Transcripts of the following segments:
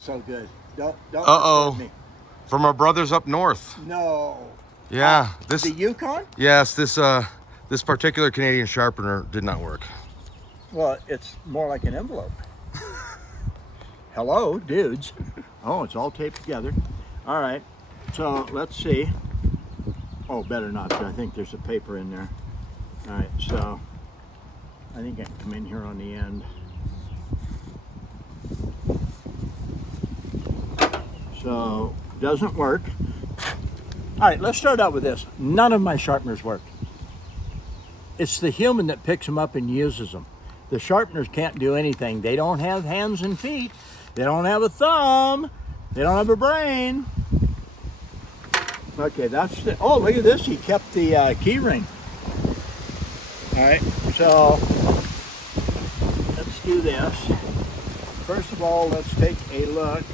So good. Don't Uh-oh. disturb me. From our brothers up north. No. Yeah. The Yukon? Yes, this particular Canadian sharpener did not work. Well, it's more like an envelope. Hello, dudes. Oh, it's all taped together. All right. So let's see. Oh, better not. I think there's a paper in there. All right. So I think I can come in here on the end. So doesn't work. All right, let's start out with this. None of my sharpeners work. It's the human that picks them up and uses them. The sharpeners can't do anything. They don't have hands and feet. They don't have a thumb. They don't have a brain. Okay, that's the, oh, look at this. He kept the key ring. All right, so let's do this. First of all, let's take a look.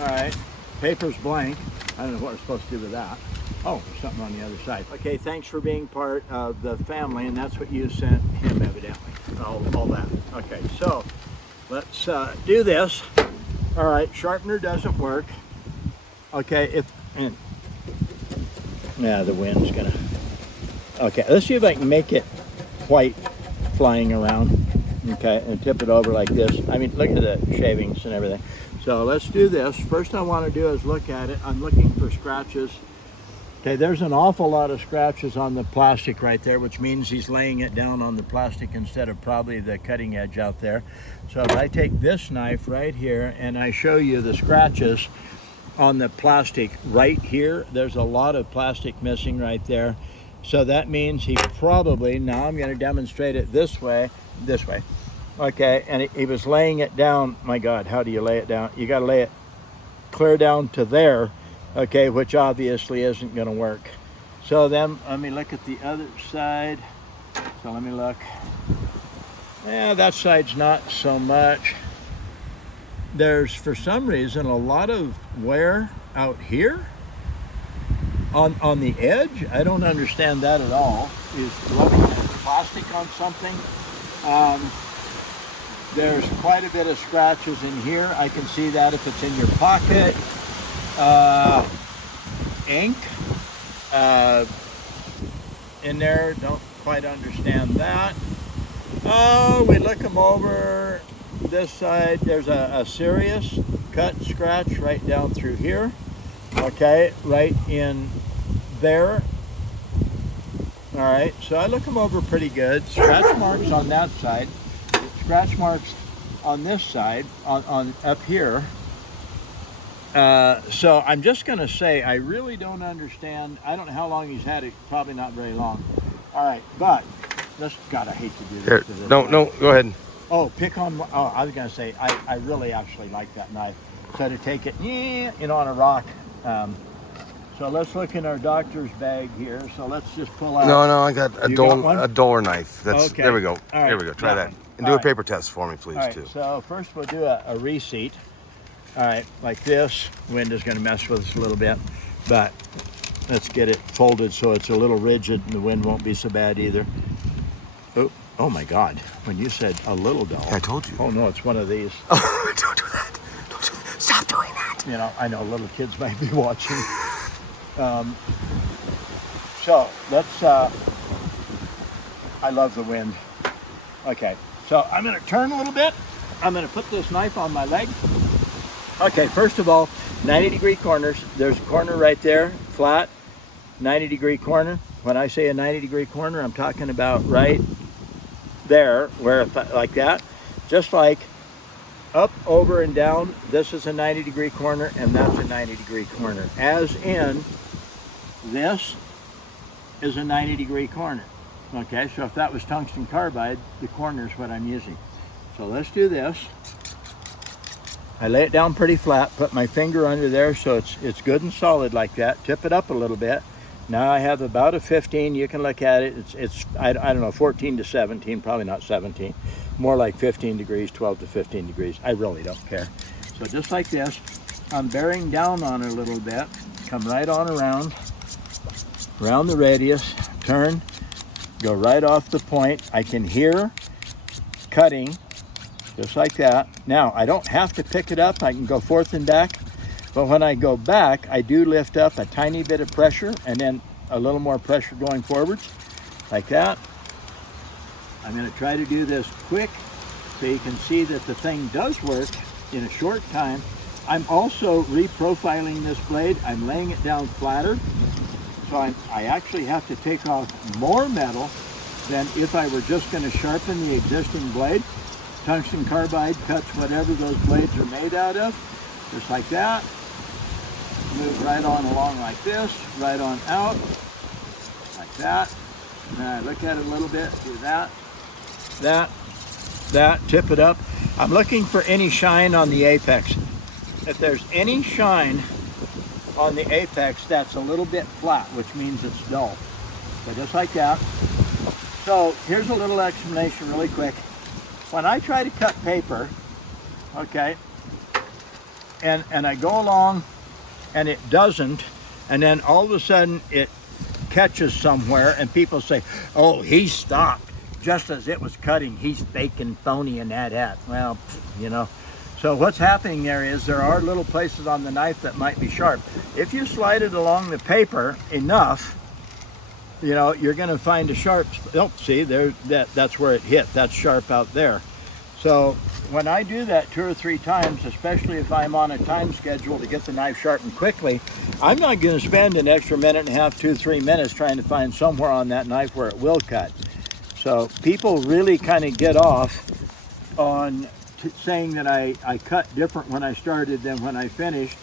All right, paper's blank. I don't know what we're supposed to do with that. Oh, there's something on the other side. Okay, thanks for being part of the family, and that's what you sent him, evidently. All that. Okay, so let's do this. All right, sharpener doesn't work. Okay, yeah, the wind's gonna. Okay, let's see if I can make it white flying around. Okay, and tip it over like this. I mean, look at the shavings and everything. So let's do this. First I want to do is look at it. I'm looking for scratches. Okay, there's an awful lot of scratches on the plastic right there, which means he's laying it down on the plastic instead of probably the cutting edge out there. So if I take this knife right here and I show you the scratches on the plastic right here, there's a lot of plastic missing right there. So that means he probably, now I'm going to demonstrate it this way. Okay, and he was laying it down. My God, how do you lay it down? You got to lay it clear down to there, okay, which obviously isn't going to work. So then let me look at the other side. So let me look. Yeah, that side's not so much. There's, for some reason, a lot of wear out here on the edge. I don't understand that at all. Is rubbing plastic on something. There's quite a bit of scratches in here. I can see that if it's in your pocket. Ink in there, don't quite understand that. Oh, we look them over this side. There's a serious cut scratch right down through here. Okay, right in there. All right, so I look them over pretty good. Scratch marks on that side. Scratch marks on this side, on up here. So I'm just going to say I really don't understand. I don't know how long he's had it. Probably not very long. All right, but this, God, I hate to do this. Here, no, go ahead. Oh, pick on. Oh, I was going to say I really actually like that knife. So to take it, on a rock. So let's look in our doctor's bag here. So let's just pull out. No, I got a duller knife. That's okay. There we go. Right. There we go. Try that. One. And do a paper test for me, please, too. So first we'll do a receipt. All right, like this. Wind is going to mess with us a little bit, but let's get it folded so it's a little rigid and the wind won't be so bad either. Oh my God! When you said a little dull, I told you. Oh no, it's one of these. Oh, don't do that! Don't do that! Stop doing that! I know little kids might be watching. So let's. I love the wind. Okay, so I'm going to turn a little bit. I'm going to put this knife on my leg. Okay, first of all, 90-degree corners. There's a corner right there, flat, 90-degree corner. When I say a 90-degree corner, I'm talking about right there, where like that. Just like up, over, and down, this is a 90-degree corner, and that's a 90-degree corner. As in, this is a 90-degree corner. Okay, so if that was tungsten carbide, the corner is what I'm using. So let's do this. I lay it down pretty flat, put my finger under there so it's good and solid like that. Tip it up a little bit. Now I have about a 15. You can look at it. It's I don't know, 14 to 17, probably not 17. More like 15 degrees, 12 to 15 degrees. I really don't care. So just like this, I'm bearing down on it a little bit. Come right on around the radius, turn, go right off the point. I can hear cutting just like that. Now, I don't have to pick it up. I can go forth and back. But when I go back, I do lift up a tiny bit of pressure and then a little more pressure going forwards, like that. I'm going to try to do this quick so you can see that the thing does work in a short time. I'm also reprofiling this blade. I'm laying it down flatter. So I actually have to take off more metal than if I were just going to sharpen the existing blade. Tungsten carbide cuts whatever those blades are made out of, just like that. Move right on along like this, right on out, like that. And then I look at it a little bit, do that, tip it up. I'm looking for any shine on the apex. If there's any shine on the apex, that's a little bit flat, which means it's dull. So just like that. So here's a little explanation really quick. When I try to cut paper, okay, and I go along and it doesn't, and then all of a sudden it catches somewhere and people say, oh, he stopped just as it was cutting. He's fake and phony and that. Well, you know. So what's happening there is there are little places on the knife that might be sharp. If you slide it along the paper enough, you know, you're going to find a sharp, oh, see, there, that's where it hit. That's sharp out there. So when I do that 2 or 3 times, especially if I'm on a time schedule to get the knife sharpened quickly, I'm not going to spend an extra minute and a half, 2, 3 minutes trying to find somewhere on that knife where it will cut. So people really kind of get off on saying that I cut different when I started than when I finished,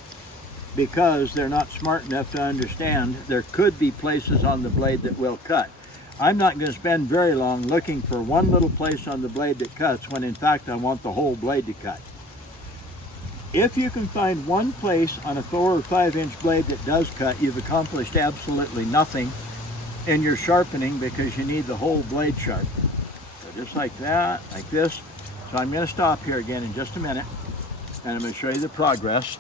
because they're not smart enough to understand there could be places on the blade that will cut. I'm not going to spend very long looking for one little place on the blade that cuts when in fact I want the whole blade to cut. If you can find one place on a 4 or 5 inch blade that does cut, you've accomplished absolutely nothing in your sharpening, because you need the whole blade sharp. So just like that, like this. So I'm going to stop here again in just a minute, and I'm going to show you the progress.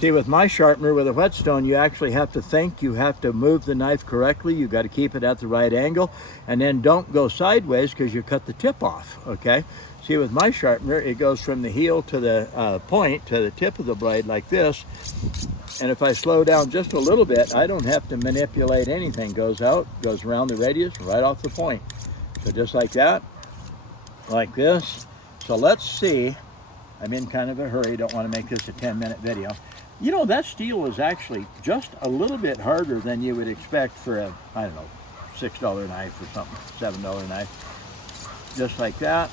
See, with my sharpener, with a whetstone, you actually have to think, you have to move the knife correctly, you got to keep it at the right angle, and then don't go sideways because you cut the tip off, okay? See, with my sharpener, it goes from the heel to the point, to the tip of the blade like this, and if I slow down just a little bit, I don't have to manipulate anything. Goes out, goes around the radius, right off the point. So just like that, like this. So let's see, I'm in kind of a hurry, don't want to make this a 10-minute video. You know, that steel is actually just a little bit harder than you would expect for a, I don't know, $6 knife or something, $7 knife. Just like that.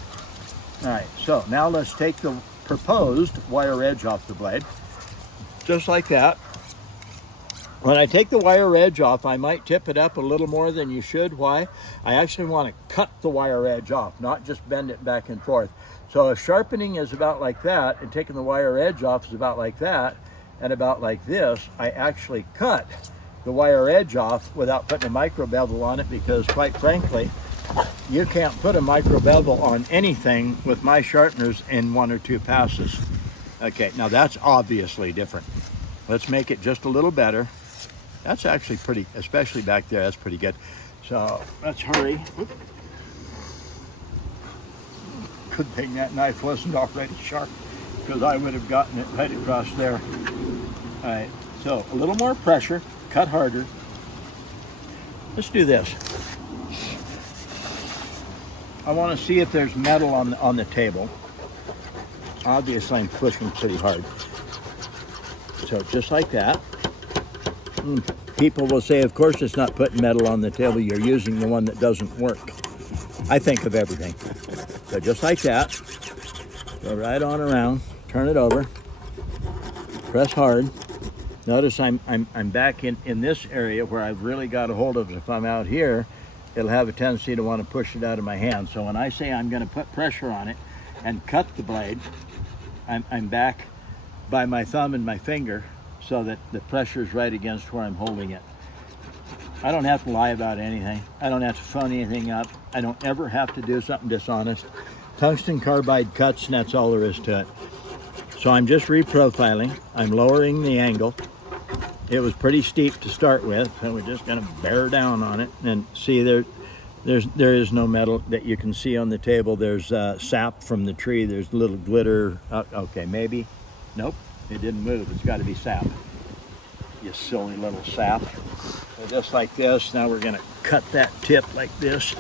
All right, so now let's take the proposed wire edge off the blade. Just like that. When I take the wire edge off, I might tip it up a little more than you should. Why? I actually want to cut the wire edge off, not just bend it back and forth. So if sharpening is about like that, and taking the wire edge off is about like that, and about like this, I actually cut the wire edge off without putting a micro bevel on it, because quite frankly, you can't put a micro bevel on anything with my sharpeners in 1 or 2 passes. Okay, now that's obviously different. Let's make it just a little better. That's actually pretty, especially back there, that's pretty good. So let's hurry. Good thing that knife wasn't already sharp, because I would have gotten it right across there. All right, so a little more pressure, cut harder. Let's do this. I want to see if there's metal on the table. Obviously I'm pushing pretty hard. So just like that. People will say, of course it's not putting metal on the table, you're using the one that doesn't work. I think of everything. So just like that, go right on around, turn it over, press hard. Notice I'm back in this area where I've really got a hold of it. If I'm out here, it'll have a tendency to want to push it out of my hand. So when I say I'm going to put pressure on it and cut the blade, I'm back by my thumb and my finger so that the pressure is right against where I'm holding it. I don't have to lie about anything. I don't have to phone anything up. I don't ever have to do something dishonest. Tungsten carbide cuts, and that's all there is to it. So I'm just reprofiling. I'm lowering the angle. It was pretty steep to start with, so we're just going to bear down on it. And see, there, There is no metal that you can see on the table. There's sap from the tree. There's little glitter. Okay, maybe. Nope, it didn't move. It's got to be sap. You silly little sap. So just like this. Now we're going to cut that tip like this.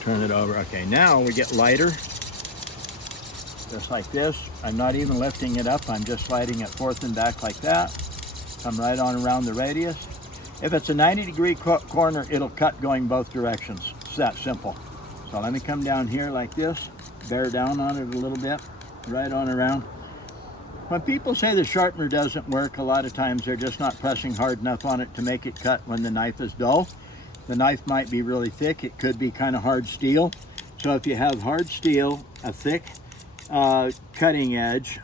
Turn it over. Okay, now we get lighter. Just like this. I'm not even lifting it up. I'm just sliding it forth and back like that. Come right on around the radius. If it's a 90-degree corner, it'll cut going both directions. It's that simple. So let me come down here like this, bear down on it a little bit, right on around. When people say the sharpener doesn't work, a lot of times they're just not pressing hard enough on it to make it cut when the knife is dull. The knife might be really thick. It could be kind of hard steel. So if you have hard steel, a thick cutting edge,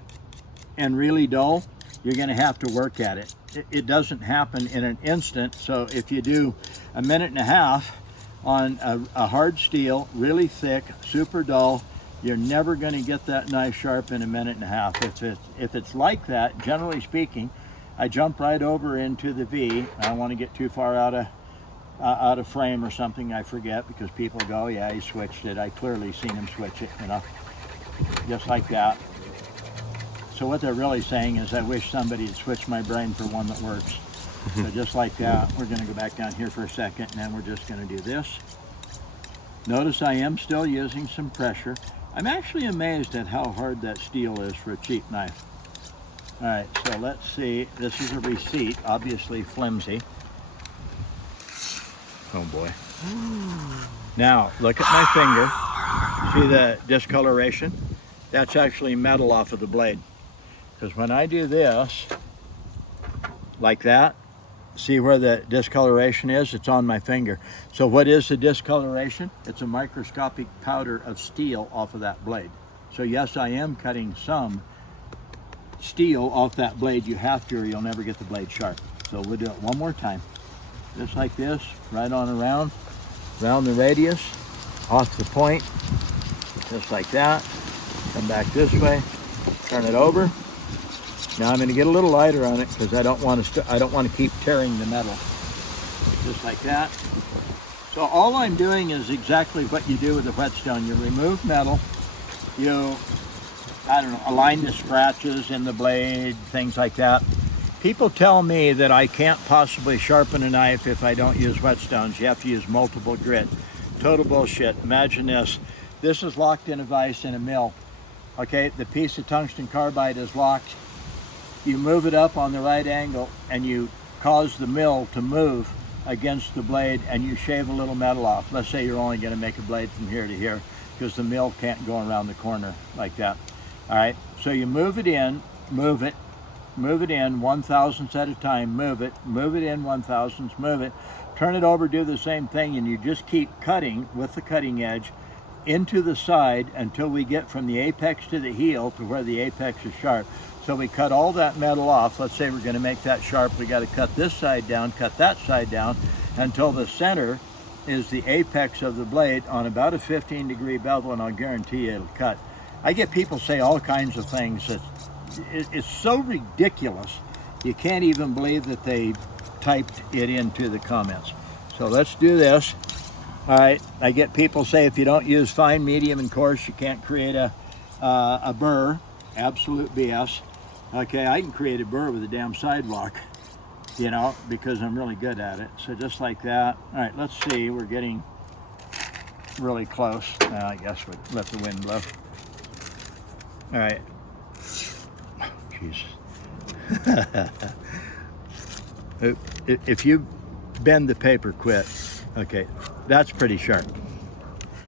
and really dull, you're going to have to work at it. It doesn't happen in an instant. So if you do a minute and a half on a hard steel, really thick, super dull, you're never going to get that knife sharp in a minute and a half. If it's like that, generally speaking, I jump right over into the V. I don't want to get too far out of frame or something, I forget, because people go, yeah, he switched it. I clearly seen him switch it, you know, just like that. So what they're really saying is I wish somebody had switched my brain for one that works. So just like that, we're going to go back down here for a second, and then we're just going to do this. Notice I am still using some pressure. I'm actually amazed at how hard that steel is for a cheap knife. All right, so let's see. This is a receipt, obviously flimsy. Oh boy. Now, look at my finger. See the discoloration? That's actually metal off of the blade. Because when I do this, like that, see where the discoloration is? It's on my finger. So what is the discoloration? It's a microscopic powder of steel off of that blade. So yes, I am cutting some steel off that blade. You have to, or you'll never get the blade sharp. So we'll do it one more time. Just like this, right on around the radius, off the point, just like that. Come back this way, turn it over. Now I'm going to get a little lighter on it because I don't want to keep tearing the metal. Just like that. So all I'm doing is exactly what you do with a whetstone. You remove metal, you, I don't know, align the scratches in the blade, things like that. People tell me that I can't possibly sharpen a knife if I don't use whetstones. You have to use multiple grit. Total bullshit. Imagine this. This is locked in a vise in a mill. Okay, the piece of tungsten carbide is locked. You move it up on the right angle and you cause the mill to move against the blade and you shave a little metal off. Let's say you're only going to make a blade from here to here because the mill can't go around the corner like that. All right, so you move it in, move it in 1/1000ths at a time, move it in 1/1000ths, move it, turn it over, do the same thing, and you just keep cutting with the cutting edge into the side until we get from the apex to the heel to where the apex is sharp. So we cut all that metal off. Let's say we're going to make that sharp. We got to cut this side down, cut that side down until the center is the apex of the blade on about a 15-degree bevel, and I'll guarantee you it'll cut. I get people say all kinds of things that it's so ridiculous you can't even believe that they typed it into the comments. So let's do this. All right, I get people say if you don't use fine, medium, and coarse, you can't create a burr. Absolute BS. Okay, I can create a burr with a damn sidewalk, you know, because I'm really good at it. So just like that. All right, let's see. We're getting really close. I guess we'll let the wind blow. All right. Jesus. If you bend the paper, quit. Okay, that's pretty sharp.